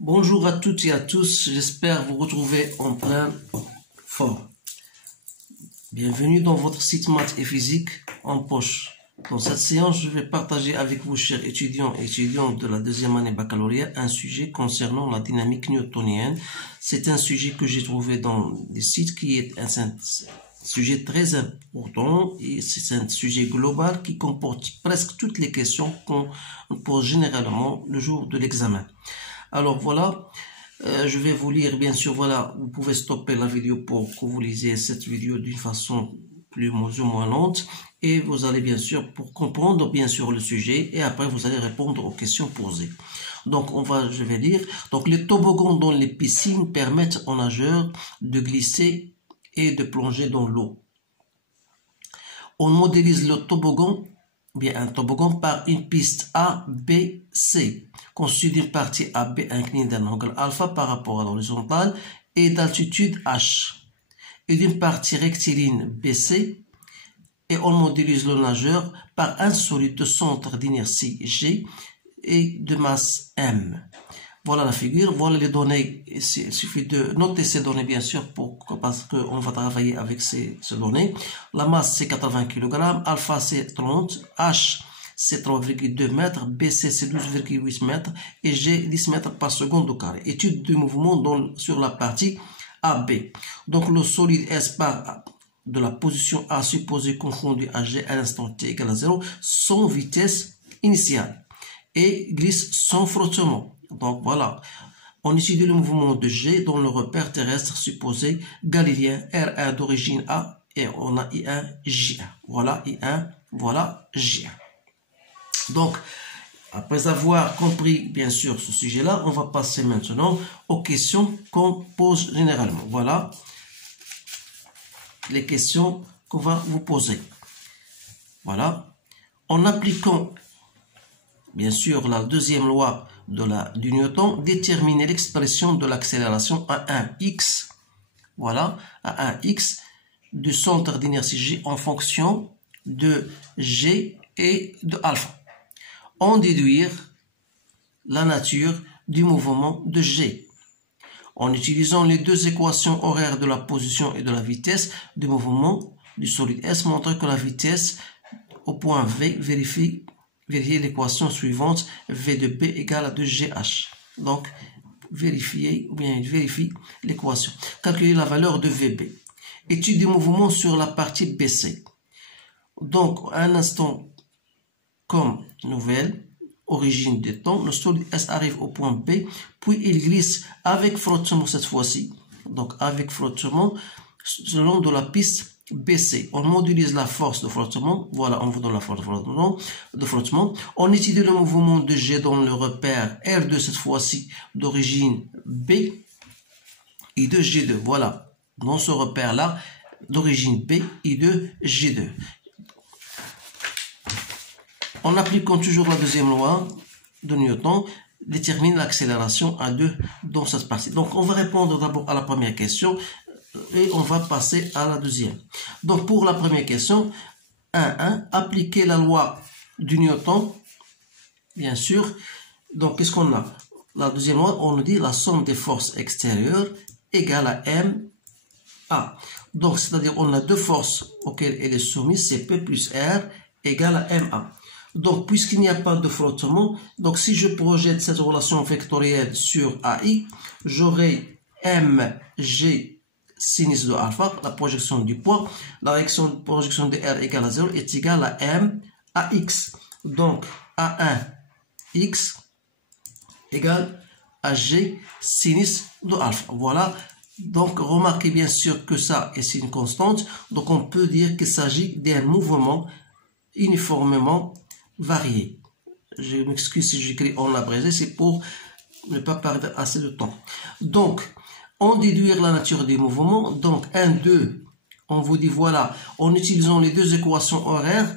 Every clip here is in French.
Bonjour à toutes et à tous, j'espère vous retrouver en plein forme. Bienvenue dans votre site maths et physique en poche. Dans cette séance, je vais partager avec vous, chers étudiants et étudiantes de la deuxième année baccalauréat, un sujet concernant la dynamique newtonienne. C'est un sujet que j'ai trouvé dans des sites qui est un sujet très important et c'est un sujet global qui comporte presque toutes les questions qu'on pose généralement le jour de l'examen. Alors voilà, je vais vous lire, bien sûr, voilà, vous pouvez stopper la vidéo pour que vous lisiez cette vidéo d'une façon plus ou moins lente et vous allez bien sûr pour comprendre bien sûr le sujet et après vous allez répondre aux questions posées. Donc je vais lire, donc les toboggans dans les piscines permettent aux nageurs de glisser et de plonger dans l'eau. On modélise le toboggan, un toboggan par une piste A, B, C, constituée d'une partie AB inclinée d'un angle alpha par rapport à l'horizontale et d'altitude H, et d'une partie rectiligne BC, et on modélise le nageur par un solide de centre d'inertie G et de masse M. Voilà la figure, voilà les données. Il suffit de noter ces données bien sûr parce qu'on va travailler avec ces données. La masse c'est 80 kg, alpha c'est 30, H c'est 3,2 mètres, BC c'est 12,8 mètres et G 10 mètres par seconde au carré. Étude du mouvement sur la partie AB. Donc le solide S part de la position A supposée confondue à G à l'instant T égale à 0 sans vitesse initiale et glisse sans frottement. Donc voilà, on étudie le mouvement de G dans le repère terrestre supposé galiléen R1 d'origine A et on a I1, J1. Voilà I1, voilà J1. Donc, après avoir compris bien sûr ce sujet-là, on va passer maintenant aux questions qu'on pose généralement. Voilà les questions qu'on va vous poser. Voilà, en appliquant bien sûr la deuxième loi du Newton, déterminer l'expression de l'accélération à 1x, voilà, à 1x du centre d'inertie G en fonction de G et de alpha. En déduire la nature du mouvement de G. En utilisant les deux équations horaires de la position et de la vitesse du mouvement du solide S, montre que la vitesse au point V vérifier l'équation suivante, V de B égale à 2GH. Donc, vérifier l'équation. Calculer la valeur de VB. Étude du mouvement sur la partie BC. Donc, un instant comme nouvelle, origine des temps, le solide S arrive au point B, puis il glisse avec frottement cette fois-ci. Donc, avec frottement, selon de la piste BC. On modulise la force de frottement. Voilà, on vous donne la force de frottement. On étudie le mouvement de G dans le repère R2, cette fois-ci d'origine B et de G2. Voilà, dans ce repère-là, d'origine B et de G2. En appliquant toujours la deuxième loi de Newton, détermine l'accélération à 2 dans cette partie. Donc, on va répondre d'abord à la première question et on va passer à la deuxième. Donc, pour la première question, 1.1, appliquer la loi du Newton, bien sûr. Donc, qu'est-ce qu'on a? La deuxième loi, on nous dit la somme des forces extérieures égale à MA. Donc, c'est-à-dire, on a deux forces auxquelles elle est soumise, c'est P plus R égale à MA. Donc, puisqu'il n'y a pas de frottement, donc si je projette cette relation vectorielle sur AI, j'aurai MG sinus de alpha, la projection du poids, la projection de R égale à 0 est égale à M à X. Donc, A1X égale à G sinus de alpha. Voilà. Donc, remarquez bien sûr que ça est une constante. Donc, on peut dire qu'il s'agit d'un mouvement uniformément varié. Je m'excuse si j'écris en abrégé, c'est pour ne pas perdre assez de temps. Donc, en déduire la nature des mouvements, donc 1, 2, on vous dit voilà, en utilisant les deux équations horaires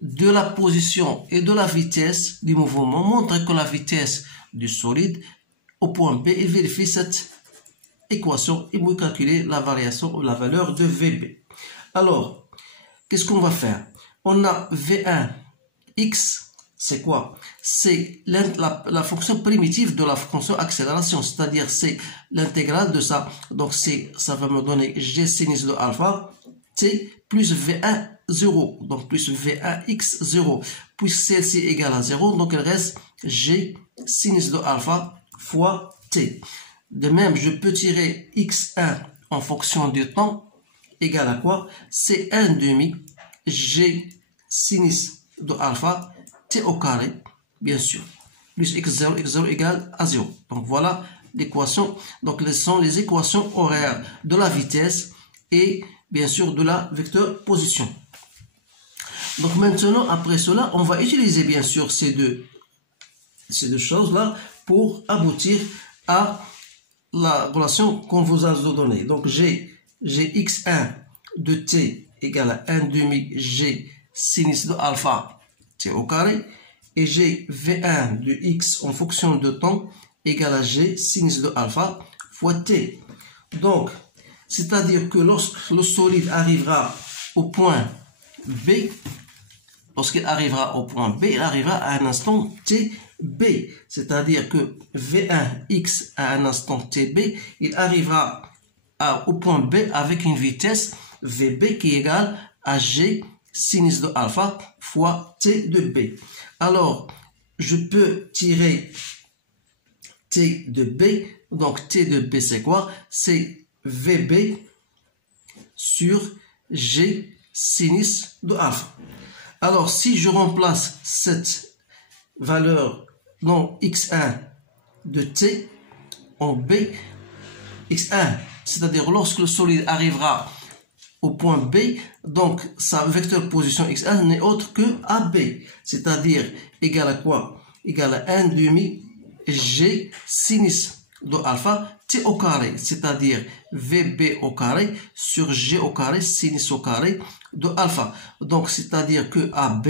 de la position et de la vitesse du mouvement, montre que la vitesse du solide au point B, il vérifie cette équation et vous calculez la variation ou la valeur de VB. Alors, qu'est-ce qu'on va faire? On a V1 X c'est quoi? C'est la fonction primitive de la fonction accélération, c'est-à-dire c'est l'intégrale de ça. Donc ça va me donner g sinus de alpha t plus v1 0, donc plus v1 x 0, puisque celle-ci est égale à 0, donc il reste g sinus de alpha fois t. De même, je peux tirer x1 en fonction du temps égale à quoi? C'est 1 demi g sinus de alpha t au carré, bien sûr, plus x0 égale à 0. Donc voilà l'équation. Donc ce sont les équations horaires de la vitesse et bien sûr de la vecteur position. Donc maintenant, après cela, on va utiliser bien sûr ces deux choses-là pour aboutir à la relation qu'on vous a donnée. Donc j'ai x1 de t égale à 1 demi g sinus de alpha t au carré, et j'ai v1 de x en fonction de temps égale à g sinus de alpha fois t. Donc, c'est-à-dire que lorsque le solide arrivera au point B, lorsqu'il arrivera au point B, il arrivera à un instant TB. C'est-à-dire que V1x à un instant TB, il arrivera au point B avec une vitesse VB qui est égale à G sinus de alpha fois T de B. Alors, je peux tirer T de B. Donc, T de B, c'est quoi? C'est VB sur G sinus de alpha. Alors, si je remplace cette valeur dans x1 de t en b, x1, c'est-à-dire lorsque le solide arrivera au point B, donc sa vecteur position x1 n'est autre que AB, c'est-à-dire égal à quoi? Égal à 1 demi g sinus de alpha t au carré, c'est-à-dire VB au carré sur G au carré sinus au carré de alpha. Donc, c'est-à-dire que AB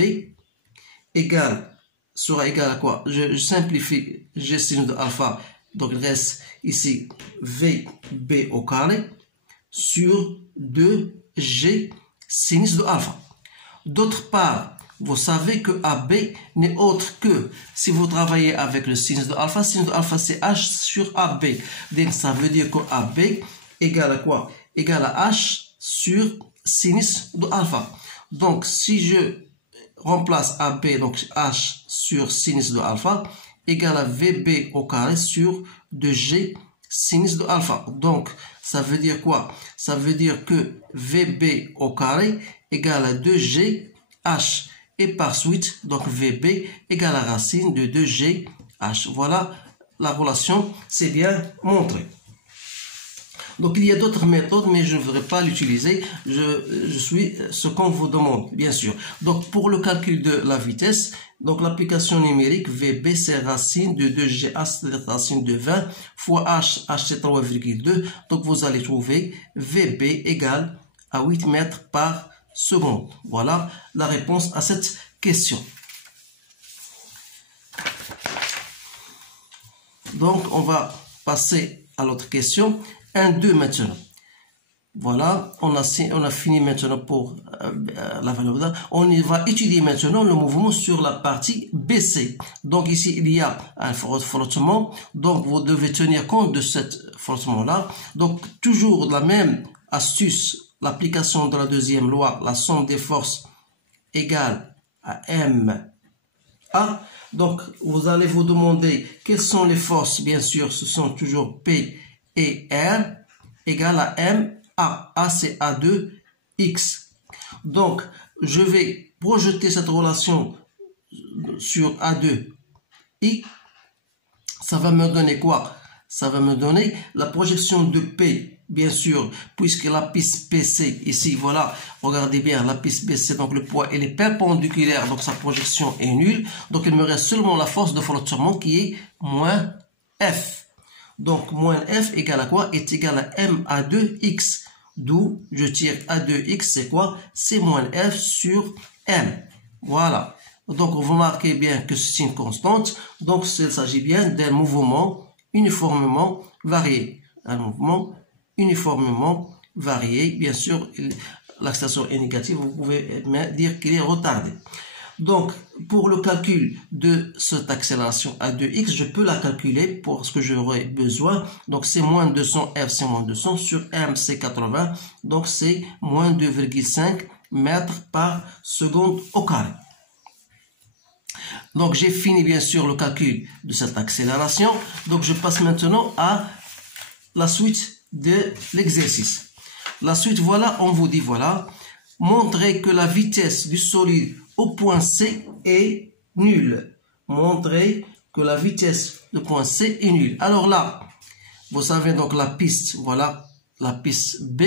sera égal à quoi? Je simplifie G sinus de alpha, donc il reste ici VB au carré sur 2G sinus de alpha. D'autre part, vous savez que AB n'est autre que, si vous travaillez avec le sinus de alpha c'est H sur AB. Donc ça veut dire que AB égale à quoi? Égale à H sur sinus de alpha. Donc si je remplace AB, donc H sur sinus de alpha, égale à VB au carré sur 2G sinus de alpha. Donc ça veut dire quoi? Ça veut dire que VB au carré égale à 2G H. Et par suite, donc VB égale à racine de 2G H. Voilà la relation, c'est bien montré. Donc il y a d'autres méthodes, mais je ne voudrais pas l'utiliser. Je suis ce qu'on vous demande, bien sûr. Donc pour le calcul de la vitesse, donc l'application numérique VB c'est racine de 2G H, c'est racine de 20 fois H, H c'est 3,2. Donc vous allez trouver VB égale à 8 mètres par seconde. Voilà la réponse à cette question. Donc, on va passer à l'autre question. 1,2 maintenant. Voilà, on a fini maintenant pour la valeur d'A. On va étudier maintenant le mouvement sur la partie BC. Donc ici, il y a un frottement. Donc, vous devez tenir compte de ce frottement-là. Donc, toujours la même astuce. L'application de la deuxième loi, la somme des forces égale à MA. Donc, vous allez vous demander quelles sont les forces. Bien sûr, ce sont toujours P et R égale à MA. A, c'est A2X. Donc, je vais projeter cette relation sur A2I. Ça va me donner quoi? Ça va me donner la projection de P. Bien sûr, puisque la piste PC, ici, voilà, regardez bien, la piste BC, donc le poids, elle est perpendiculaire, donc sa projection est nulle. Donc, il me reste seulement la force de frottement qui est moins F. Donc, moins F égale à quoi? Est égal à MA2X. D'où je tire A2X, c'est quoi? C'est moins F sur M. Voilà. Donc, vous remarquez bien que c'est une constante. Donc, il s'agit bien d'un mouvement uniformément varié. Un mouvement uniformément varié. Bien sûr, l'accélération est négative, vous pouvez dire qu'il est retardé. Donc, pour le calcul de cette accélération à 2x, je peux la calculer pour ce que j'aurai besoin. Donc, c'est moins 200, F c'est moins 200, sur M c'est 80. Donc, c'est moins 2,5 mètres par seconde au carré. Donc, j'ai fini bien sûr le calcul de cette accélération. Donc, je passe maintenant à la suite de l'exercice. La suite, voilà, on vous dit, voilà, montrer que la vitesse du solide au point C est nulle. Montrer que la vitesse du point C est nulle. Alors là, vous savez donc la piste, voilà, la piste B,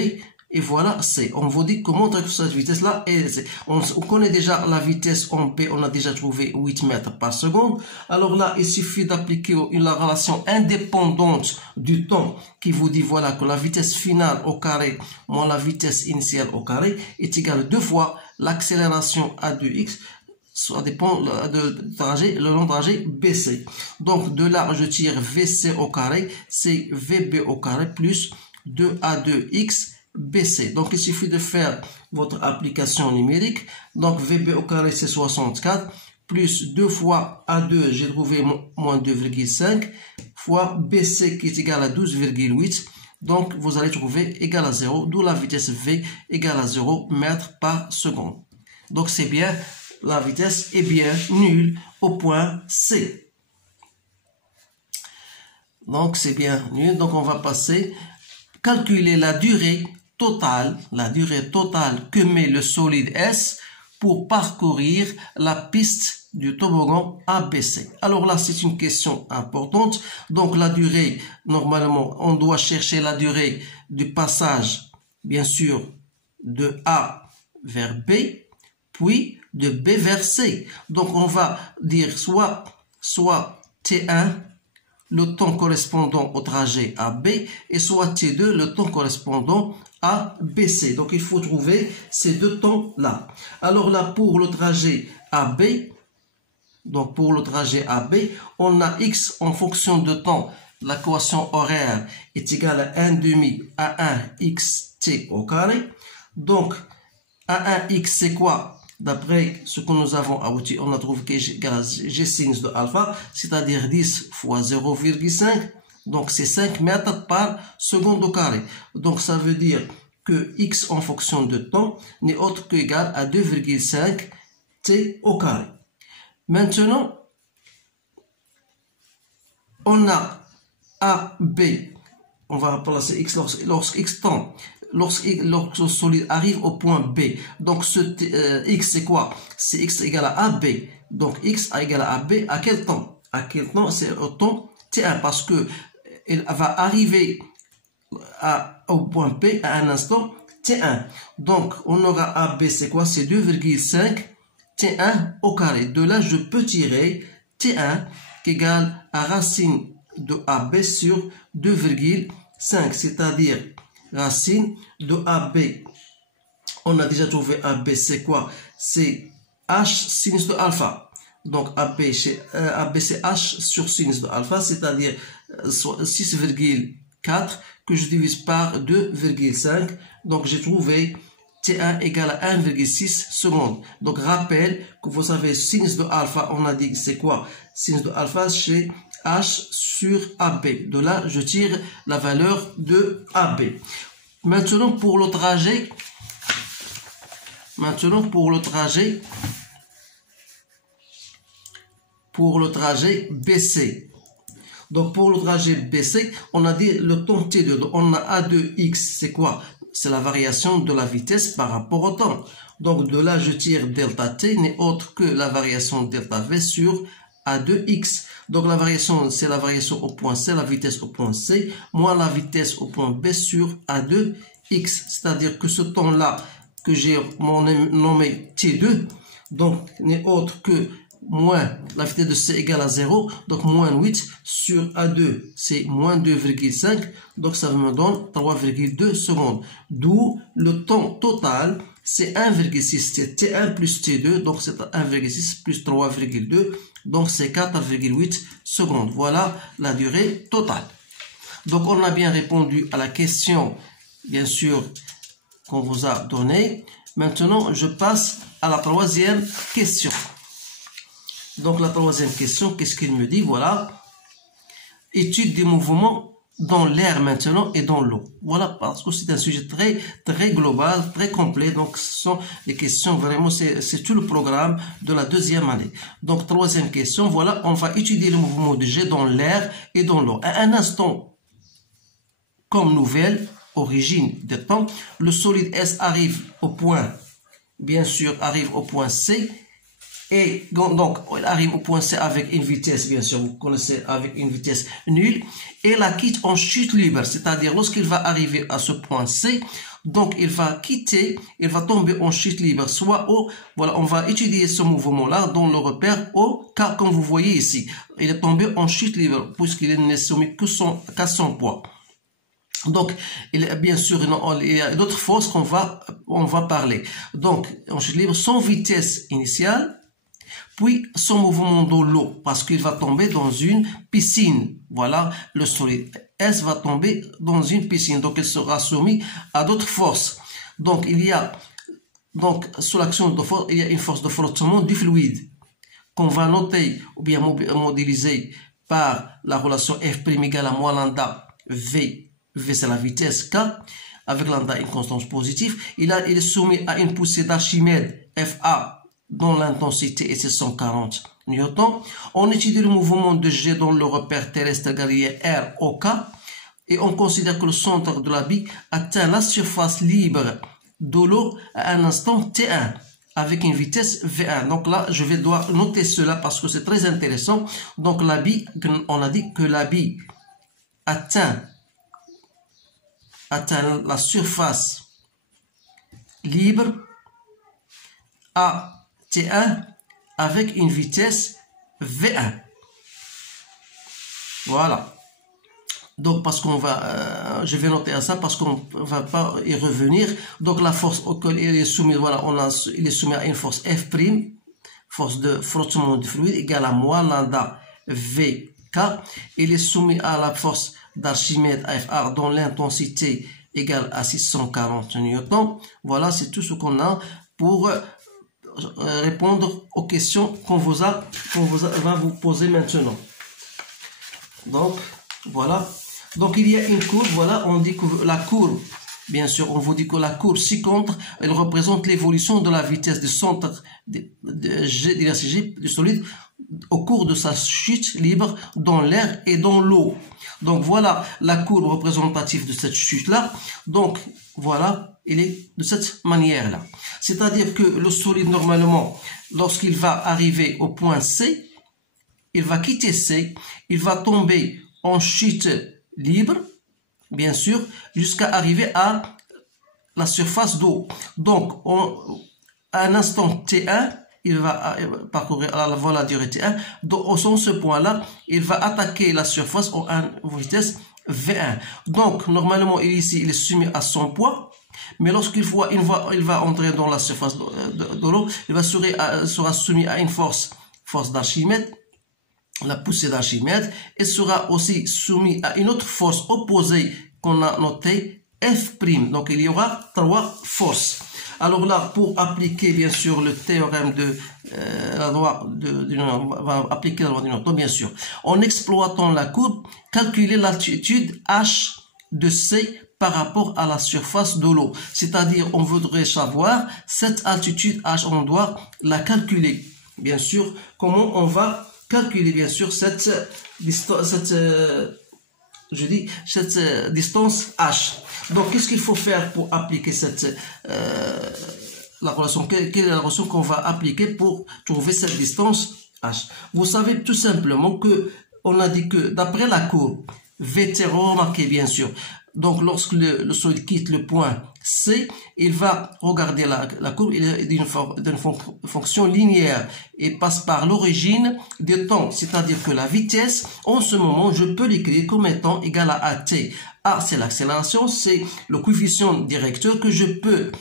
et voilà C. On vous dit que montrer que cette vitesse-là est C. On connaît déjà la vitesse en B, on a déjà trouvé 8 mètres par seconde. Alors là, il suffit d'appliquer la relation indépendante du temps qui vous dit, voilà, que la vitesse finale au carré moins la vitesse initiale au carré est égale à 2 fois l'accélération à 2x, ça dépend de trajet, le long trajet BC. Donc de là, je tire VC au carré, c'est VB au carré plus 2A2X BC. Donc il suffit de faire votre application numérique. Donc VB au carré c'est 64 plus 2 fois A2, j'ai trouvé moins 2,5 fois BC qui est égal à 12,8. Donc vous allez trouver égal à 0, d'où la vitesse V égale à 0 mètres par seconde. Donc c'est bien, la vitesse est bien nulle au point C. Donc c'est bien nul. Donc on va passer, calculer la durée totale que met le solide S pour parcourir la piste du toboggan ABC. Alors là, c'est une question importante. Donc la durée, normalement, on doit chercher la durée du passage, bien sûr, de A vers B, puis de B vers C. Donc on va dire soit T1, le temps correspondant au trajet AB, et soit T2, le temps correspondant à BC. Donc il faut trouver ces deux temps-là. Alors là, pour le trajet AB, on a X en fonction de temps. La quotient horaire est égale à 1/2 à 1xt au carré. Donc, A1x, c'est quoi? D'après ce que nous avons abouti, on a trouvé que G égale à G sinus de alpha, c'est-à-dire 10 fois 0,5. Donc, c'est 5 mètres par seconde au carré. Donc, ça veut dire que x en fonction de temps n'est autre qu'égal à 2,5 t au carré. Maintenant, on a AB. On va remplacer x lorsque x temps. Lorsque le solide arrive au point B. Donc, ce x, c'est quoi? C'est x égale à AB. Donc, x égale à AB à quel temps? À quel temps? C'est au temps T1 parce que il va arriver au point P à un instant T1. Donc, on aura AB, c'est quoi? C'est 2,5 T1 au carré. De là, je peux tirer T1 qui est égal à racine de AB sur 2,5, c'est-à-dire racine de AB. On a déjà trouvé AB, c'est quoi? C'est H sinus de alpha. Donc AB c'est H sur sinus de alpha, c'est-à-dire 6,4 que je divise par 2,5. Donc j'ai trouvé T1 égale à 1,6 secondes. Donc rappel que vous savez sinus de alpha, on a dit que c'est quoi? Sinus de alpha c'est H sur AB. De là, je tire la valeur de AB. Maintenant, pour le trajet BC. Donc, pour le trajet BC, on a dit le temps T2. Donc, on a A2X, c'est quoi? C'est la variation de la vitesse par rapport au temps. Donc, de là, je tire delta T n'est autre que la variation delta V sur A2X. Donc, la variation, c'est la variation au point C, la vitesse au point C, moins la vitesse au point B sur A2X. C'est-à-dire que ce temps-là, que j'ai nommé T2, donc, n'est autre que moins la vitesse de C égale à 0, donc moins 8 sur A2, c'est moins 2,5, donc ça me donne 3,2 secondes. D'où le temps total, c'est 1,6, c'est T1 plus T2, donc c'est 1,6 plus 3,2, donc c'est 4,8 secondes. Voilà la durée totale. Donc on a bien répondu à la question, bien sûr, qu'on vous a donnée. Maintenant, je passe à la troisième question. Donc la troisième question, qu'est-ce qu'il me dit? Voilà. Étude des mouvements dans l'air maintenant et dans l'eau. Voilà, parce que c'est un sujet très global, très complet. Donc ce sont les questions vraiment, c'est tout le programme de la deuxième année. Donc troisième question, voilà, on va étudier le mouvement de jet dans l'air et dans l'eau. À un instant, comme nouvelle origine des temps, le solide S arrive au point, bien sûr, arrive au point C. Et donc, il arrive au point C avec une vitesse, bien sûr, vous connaissez, avec une vitesse nulle, et la quitte en chute libre, c'est-à-dire lorsqu'il va arriver à ce point C, donc il va quitter, il va tomber en chute libre, soit au, voilà, on va étudier ce mouvement-là dans le repère au cas, comme vous voyez ici, il est tombé en chute libre, puisqu'il n'est soumis qu'à son poids. Donc, bien sûr, il y a d'autres forces on va parler. Donc, en chute libre, sans vitesse initiale, puis son mouvement dans l'eau, parce qu'il va tomber dans une piscine. Voilà, le solide S va tomber dans une piscine, donc il sera soumis à d'autres forces. Donc il y a, donc sous l'action de force, il y a une force de flottement du fluide qu'on va noter ou bien modéliser par la relation F' égale à moins lambda V. V c'est la vitesse K, avec lambda une constante positive. Il est soumis à une poussée d'Archimède FA dont l'intensité est 140 newtons. On étudie le mouvement de G dans le repère terrestre guerrier R au K et on considère que le centre de la bille atteint la surface libre de l'eau à un instant T1 avec une vitesse V1. Donc là, je vais devoir noter cela parce que c'est très intéressant. Donc la bille, on a dit que la bille atteint la surface libre à T1 avec une vitesse V1. Voilà. Donc, parce qu'on va, je vais noter à ça parce qu'on va pas y revenir. Donc, la force auquel il est soumis, voilà, il est soumis à une force F', force de frottement du fluide, égale à moins lambda VK. Il est soumis à la force d'Archimède FR dont l'intensité égale à 640 newtons. Voilà, c'est tout ce qu'on a pour répondre aux questions qu'on va vous poser maintenant. Donc, voilà. Donc, il y a une courbe, voilà, on dit que la courbe, bien sûr, on vous dit que la courbe ci-contre, elle représente l'évolution de la vitesse du centre d'inertie G du solide au cours de sa chute libre dans l'air et dans l'eau. Donc, voilà la courbe représentative de cette chute-là. Donc, voilà, il est de cette manière-là. C'est-à-dire que le solide, normalement, lorsqu'il va arriver au point C, il va quitter C, il va tomber en chute libre, bien sûr, jusqu'à arriver à la surface d'eau. Donc, à un instant T1, il va parcourir à la durée T1. Donc, au ce point-là, il va attaquer la surface à une vitesse V1. Donc, normalement, ici, il est soumis à son poids. Mais lorsqu'il va entrer dans la surface de l'eau, il sera soumis à une force d'Archimède, la poussée d'Archimède, et sera aussi soumis à une autre force opposée qu'on a notée, F'. Donc, il y aura trois forces. Alors là, pour appliquer bien sûr le théorème de la loi on va appliquer la loi du Newton, bien sûr. En exploitant la courbe, calculer l'altitude H de C par rapport à la surface de l'eau. C'est-à-dire, on voudrait savoir cette altitude H, on doit la calculer. Bien sûr, comment on va calculer bien sûr cette distance H. Donc, qu'est-ce qu'il faut faire pour appliquer la relation? Quelle est la relation qu'on va appliquer pour trouver cette distance H? Vous savez tout simplement que on a dit que d'après la courbe VT, remarquez bien sûr. Donc, lorsque le solide quitte le point C, il va regarder la courbe, il est d'une fonction linéaire et passe par l'origine du temps. C'est-à-dire que la vitesse, en ce moment, je peux l'écrire comme étant égale à AT. A, c'est l'accélération, c'est le coefficient directeur que je peux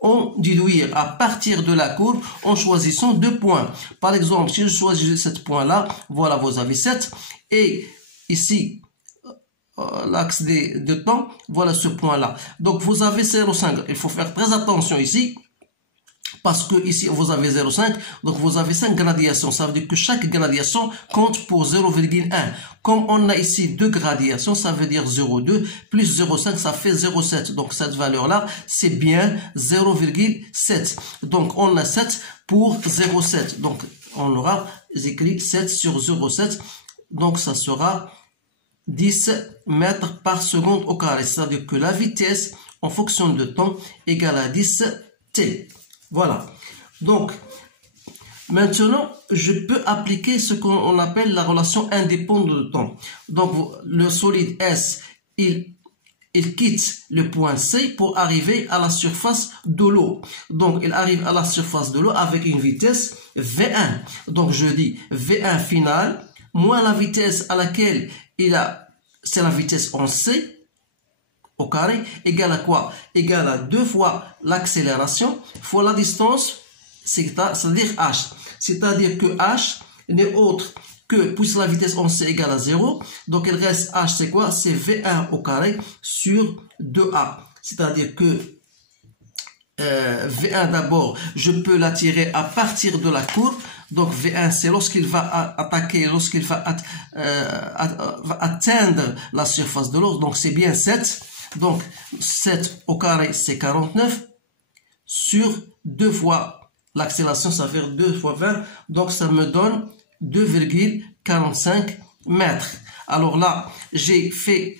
en déduire à partir de la courbe en choisissant deux points. Par exemple, si je choisis ce point-là, voilà, vous avez 7. Et ici, l'axe de temps, voilà ce point-là. Donc, vous avez 0,5. Il faut faire très attention ici. Parce que ici, vous avez 0,5, donc vous avez 5 gradations. Ça veut dire que chaque gradation compte pour 0,1. Comme on a ici 2 gradations, ça veut dire 0,2 plus 0,5, ça fait 0,7. Donc cette valeur-là, c'est bien 0,7. Donc on a 7 pour 0,7. Donc on aura écrit 7 sur 0,7. Donc ça sera 10 mètres par seconde au carré. C'est-à-dire que la vitesse en fonction de temps égale à 10 t. Voilà. Donc, maintenant, je peux appliquer ce qu'on appelle la relation indépendante de temps. Donc, le solide S, il quitte le point C pour arriver à la surface de l'eau. Donc, il arrive à la surface de l'eau avec une vitesse V1. Donc, je dis V1 final moins la vitesse à laquelle c'est la vitesse en C au carré, égale à quoi? Égale à 2 fois l'accélération fois la distance, c'est-à-dire h. C'est-à-dire que h n'est autre que, puisque la vitesse en c égale à 0, donc il reste h, c'est quoi? C'est V1 au carré sur 2a. C'est-à-dire que V1 d'abord, je peux l'attirer à partir de la courbe. Donc V1, c'est lorsqu'il va attaquer, lorsqu'il va atteindre la surface de l'eau. Donc c'est bien 7. Donc 7 au carré, c'est 49 sur 2 fois l'accélération, ça fait 2 fois 20. Donc ça me donne 2,45 mètres. Alors là, j'ai fait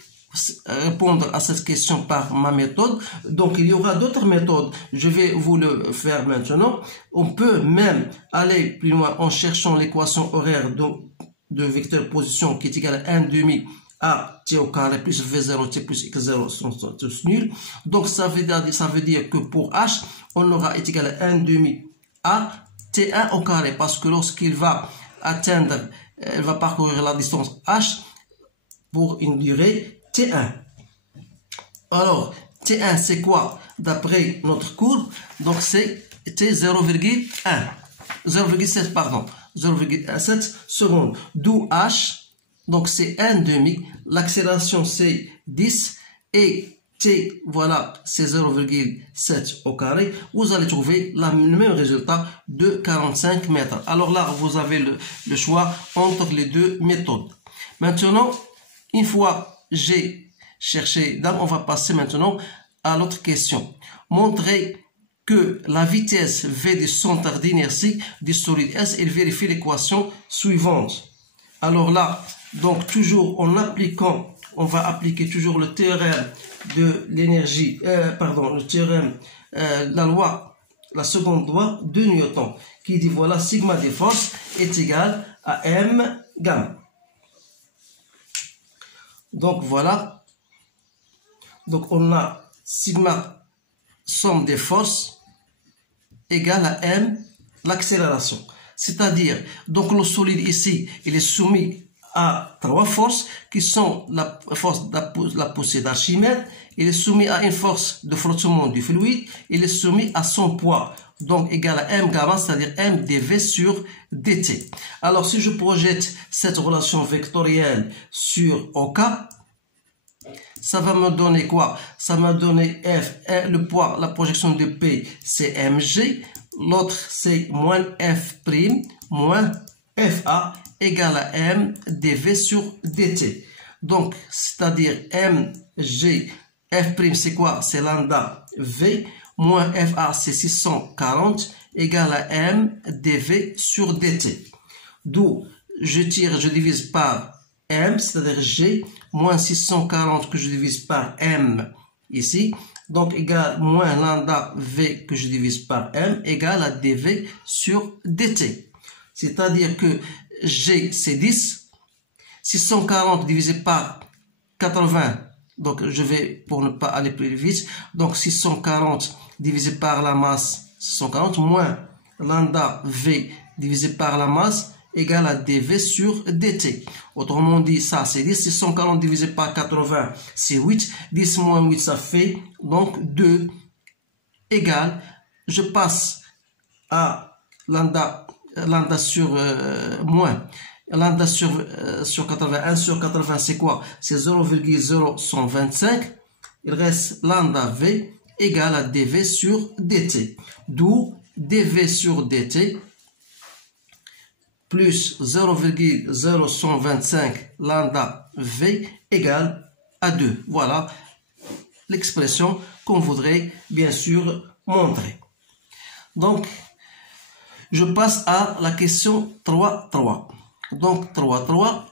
répondre à cette question par ma méthode. Donc il y aura d'autres méthodes, je vais vous le faire maintenant. On peut même aller plus loin en cherchant l'équation horaire de vecteur position qui est égale à 1 demi a t au carré plus v0 t plus x0 sont tous nuls. Donc ça veut dire que pour h, on aura est égal à 1 demi a t1 au carré, parce que lorsqu'il va atteindre, il va parcourir la distance h pour une durée T1. Alors, T1, c'est quoi? D'après notre courbe, donc c'est T 0,1. 0,7, pardon. 0,7 secondes. D'où H, donc c'est 1 demi. L'accélération, c'est 10. Et T, voilà, c'est 0,7 au carré. Vous allez trouver le même résultat de 45 mètres. Alors là, vous avez le choix entre les deux méthodes. Maintenant, une fois j'ai cherché, on va passer maintenant à l'autre question. Montrer que la vitesse V du centre d'inertie du solide S, et vérifier l'équation suivante. Alors là, donc toujours en appliquant, on va appliquer toujours le théorème de l'énergie, le théorème, la loi, la seconde loi de Newton, qui dit voilà, sigma des forces est égal à m gamma. Donc voilà, donc on a sigma somme des forces égale à m l'accélération. C'est-à-dire, donc le solide ici, il est soumis à 3 forces qui sont la force de la poussée d'Archimède, il est soumis à une force de frottement du fluide, il est soumis à son poids, donc égal à m gamma, c'est-à-dire m dv sur dt. Alors si je projette cette relation vectorielle sur OK, ça va me donner quoi? Ça va me donner F, le poids, la projection de P, c'est mg, l'autre c'est moins F' moins FA égale à m dv sur dt. Donc, c'est-à-dire mg, F' c'est quoi? C'est lambda V, moins FA c'est 640 égale à m dv sur dt. D'où je divise par m, c'est-à-dire g, moins 640 que je divise par m ici, donc égal moins lambda v que je divise par m égale à dv sur dt. C'est-à-dire que g c'est 10, 640 divisé par 80, donc je vais pour ne pas aller plus vite, donc 640 divisé par la masse, 640 moins lambda v divisé par la masse égale à dv sur dt. Autrement dit, ça c'est 10, 640 divisé par 80, c'est 8, 10 moins 8, ça fait donc 2 égale, je passe à lambda sur moins, lambda sur 81 sur 80, c'est quoi? C'est 0,0125, il reste lambda v égale à dv sur dt. D'où dv sur dt plus 0,0125 lambda v égale à 2. Voilà l'expression qu'on voudrait bien sûr montrer. Donc, je passe à la question 3.3. Donc, 3.3,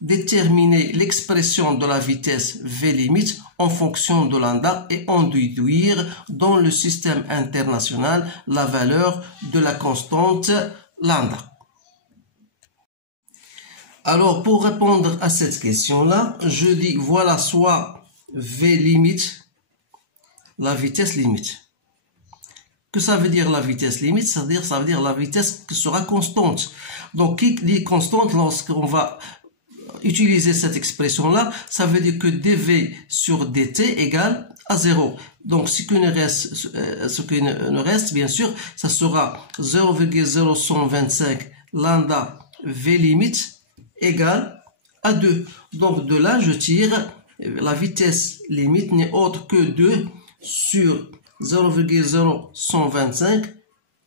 déterminer l'expression de la vitesse v limite en fonction de lambda et en déduire dans le système international la valeur de la constante lambda. Alors, pour répondre à cette question-là, je dis voilà soit v limite, la vitesse limite. Que ça veut dire la vitesse limite? Ça veut dire la vitesse qui sera constante. Donc, qui dit constante lorsqu'on va utiliser cette expression-là, ça veut dire que dv sur dt égale à 0. Donc, ce qui ne reste, bien sûr, ça sera 0,0125 lambda v limite égale à 2. Donc, de là, je tire la vitesse limite n'est autre que 2 sur 0,0125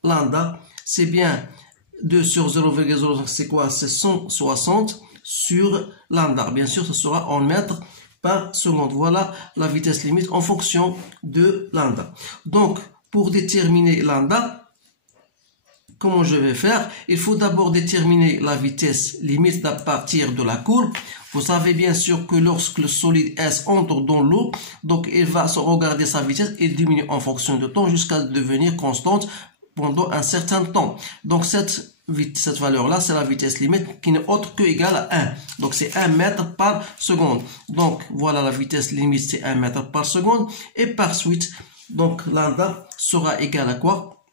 lambda. C'est bien 2 sur 0,05, c'est quoi? C'est 160 sur lambda. Bien sûr, ce sera en mètres par seconde. Voilà la vitesse limite en fonction de lambda. Donc, pour déterminer lambda, comment je vais faire? Il faut d'abord déterminer la vitesse limite à partir de la courbe. Vous savez bien sûr que lorsque le solide S entre dans l'eau, donc il va se regarder sa vitesse et diminuer en fonction de temps jusqu'à devenir constante pendant un certain temps. Donc cette valeur-là, c'est la vitesse limite qui n'est autre que égale à 1. Donc c'est 1 mètre par seconde. Donc voilà la vitesse limite, c'est 1 mètre par seconde. Et par suite, donc lambda sera égal à quoi?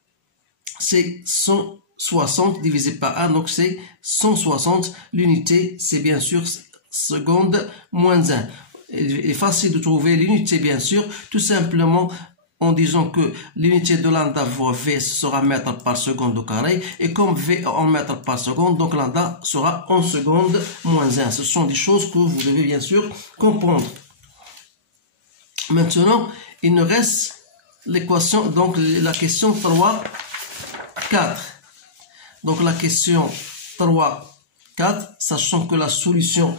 C'est 160 divisé par 1, donc c'est 160. L'unité, c'est bien sûr seconde moins 1. Il est facile de trouver l'unité, bien sûr, tout simplement en disant que l'unité de lambda fois V sera mètre par seconde au carré, et comme V en mètre par seconde, donc lambda sera en seconde moins 1. Ce sont des choses que vous devez bien sûr comprendre. Maintenant, il nous reste l'équation, donc la question 3. 4. Donc la question 3, 4, sachant que la solution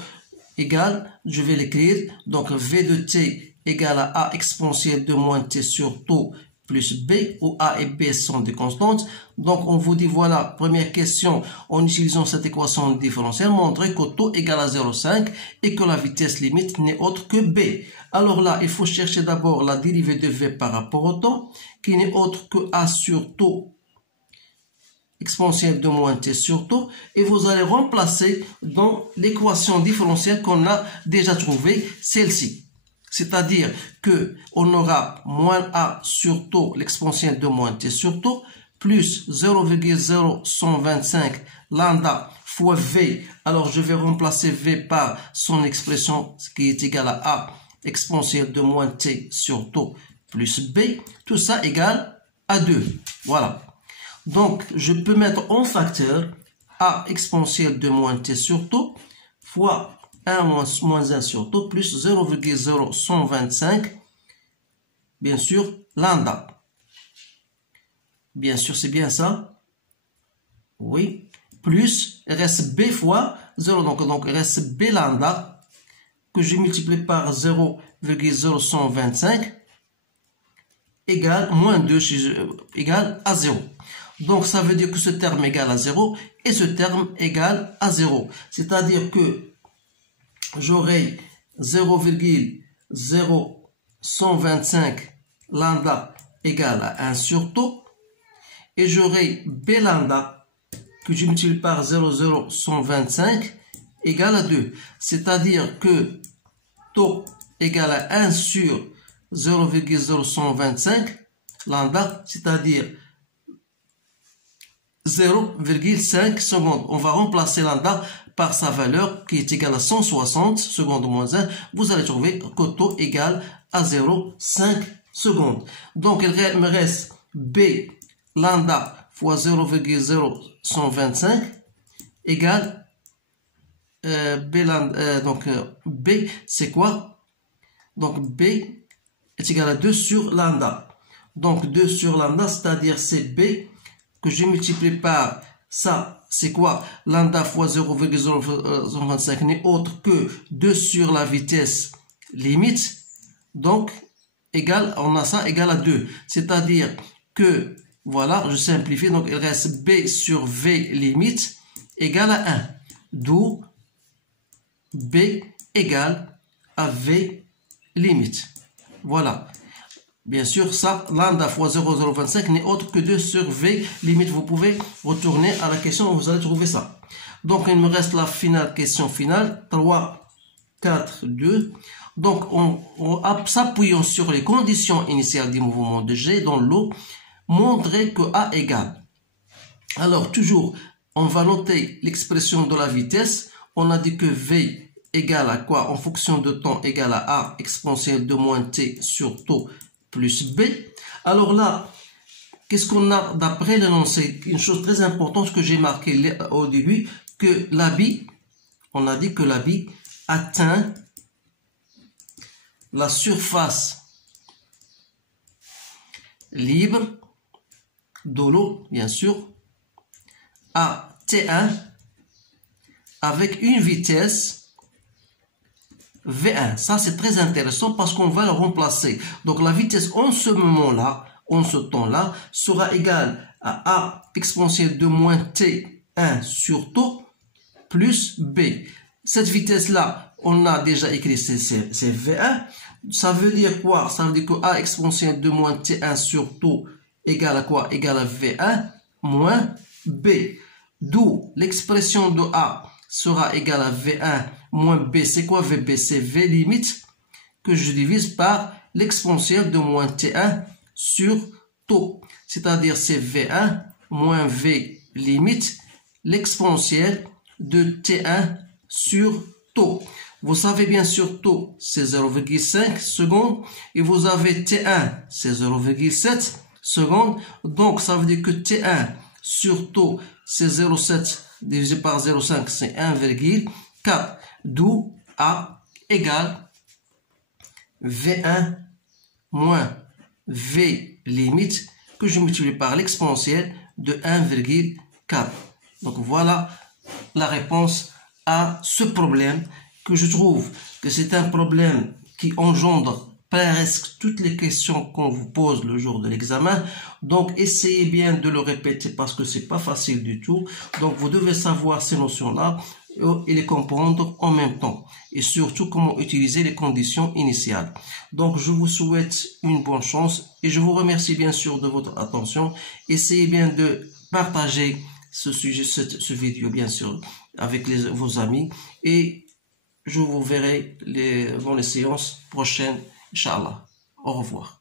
égale, je vais l'écrire, donc V de t égale à A exponentielle de moins t sur taux plus B, où A et B sont des constantes. Donc on vous dit, voilà, première question, en utilisant cette équation différentielle, montrer que taux égale à 0,5 et que la vitesse limite n'est autre que B. Alors là, il faut chercher d'abord la dérivée de V par rapport au temps, qui n'est autre que A sur taux exponentielle de moins t sur taux, et vous allez remplacer dans l'équation différentielle qu'on a déjà trouvée, celle-ci. C'est-à-dire que on aura moins a sur taux, l'exponentielle de moins t sur taux, plus 0,0125 lambda fois v. Alors je vais remplacer v par son expression qui est égale à a exponentielle de moins t sur taux plus b. Tout ça égale à 2. Voilà. Donc, je peux mettre en facteur a exponentielle de moins t sur taux fois 1 moins 1 sur taux plus 0,0125, bien sûr, lambda. Bien sûr, c'est bien ça. Oui. Plus, il reste b fois 0. Donc, il reste b lambda que je multiplie par 0,0125 égale moins 2 égale à 0. Donc, ça veut dire que ce terme égale à 0 et ce terme égale à 0. C'est-à-dire que j'aurai 0,0125 lambda égale à 1 sur taux et j'aurai b lambda que je multiplie par 0,0125 égale à 2. C'est-à-dire que taux égale à 1 sur 0,0125 lambda, c'est-à-dire 0,5 secondes. On va remplacer lambda par sa valeur qui est égale à 160 secondes moins 1. Vous allez trouver que taux égale à 0,5 secondes. Donc, il me reste B lambda fois 0,0125 égale B, c'est quoi? Donc, B est égal à 2 sur lambda. Donc, 2 sur lambda, c'est-à-dire c'est B que je multiplie par ça, c'est quoi? Lambda fois 0,025 n'est autre que 2 sur la vitesse limite. Donc, égal, on a ça égal à 2. C'est-à-dire que, voilà, je simplifie. Donc, il reste B sur V limite égale à 1. D'où B égale à V limite. Voilà. Bien sûr, ça, lambda fois 0,025 n'est autre que 2 sur V limite. Vous pouvez retourner à la question, vous allez trouver ça. Donc, il me reste la question finale. 3, 4, 2. Donc, en s'appuyant sur les conditions initiales du mouvement de G dans l'eau, montrer que A égale. Alors, toujours, on va noter l'expression de la vitesse. On a dit que V égale à quoi? En fonction de temps égale à A exponentielle de moins T sur taux plus B. Alors là, qu'est-ce qu'on a d'après l'énoncé? Une chose très importante que j'ai marqué au début, que l'habit, on a dit que l'habit atteint la surface libre de l'eau, bien sûr, à T1 avec une vitesse V1. Ça, c'est très intéressant parce qu'on va le remplacer. Donc, la vitesse en ce moment-là, en ce temps-là, sera égale à A exponentielle de moins T1 sur taux plus B. Cette vitesse-là, on a déjà écrit, c'est V1. Ça veut dire quoi? Ça veut dire que A exponentielle de moins T1 sur taux égale à quoi? Égale à V1 moins B. D'où l'expression de A sera égale à V1 moins B. C'est quoi VB? C'est V limite que je divise par l'exponentielle de moins T1 sur taux. C'est-à-dire c'est V1 moins V limite l'exponentielle de T1 sur taux. Vous savez bien sûr taux, c'est 0,5 secondes. Et vous avez T1, c'est 0,7 secondes. Donc ça veut dire que T1 sur taux, c'est 0,7 divisé par 0,5, c'est 1,4. D'où A égale V1 moins V limite que je multiplie par l'exponentielle de 1,4. Donc voilà la réponse à ce problème que je trouve que c'est un problème qui engendre presque toutes les questions qu'on vous pose le jour de l'examen. Donc, essayez bien de le répéter parce que c'est pas facile du tout. Donc, vous devez savoir ces notions-là et les comprendre en même temps. Et surtout, comment utiliser les conditions initiales. Donc, je vous souhaite une bonne chance et je vous remercie bien sûr de votre attention. Essayez bien de partager ce sujet, ce vidéo, bien sûr, avec vos amis. Et je vous verrai dans les séances prochaines. Inch'Allah. Au revoir.